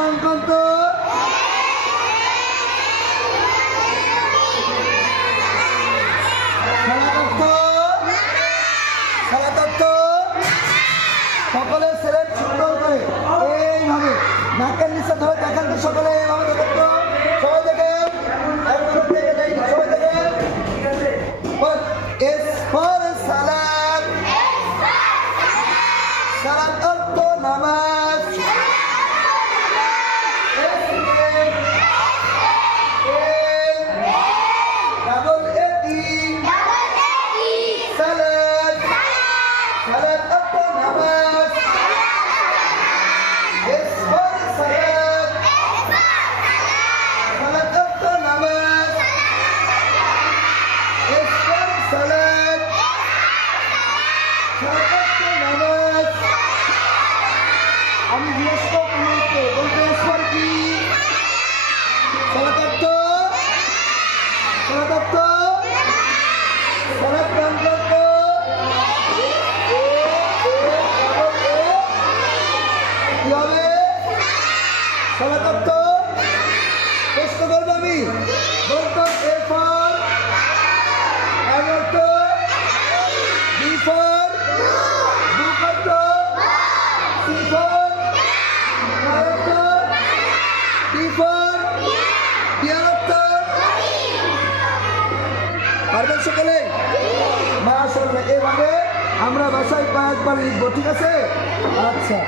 অঙ্কন তো সকলে ছেলে সুন্দর করে এইভাবে নাকের নিচে ধরে দেখেন তো সকলে এইভাবে দেখেন তো সবাই দেখেন সবাই দেখেন এস ফর সালাত সালাত অর্থ নামাজ ডাবল এটি সালাত সালাত অর্থ নামাজ এস ফর সালাত সালাত অর্থ নামাজ এস ফর সালাত সালাত অর্থ নামাজ আমি জিজ্ঞেস করবো বলতে এস ফর কি সালাত অর্থ সালাত অর্থ সালাত অর্থ কি হবে সালাত অর্থ প্রশ্ন করবো আমি বলতো এ ফর অর্থ বি ফর বুক অর্থ সি ফর অর্থ ডি ফর ডিয়ার অর্থ পারবেন সকলে মাশাআল্লাহ এভাবে আমরা বাসায় কয়েকবার লিখবো ঠিক আছে আচ্ছা।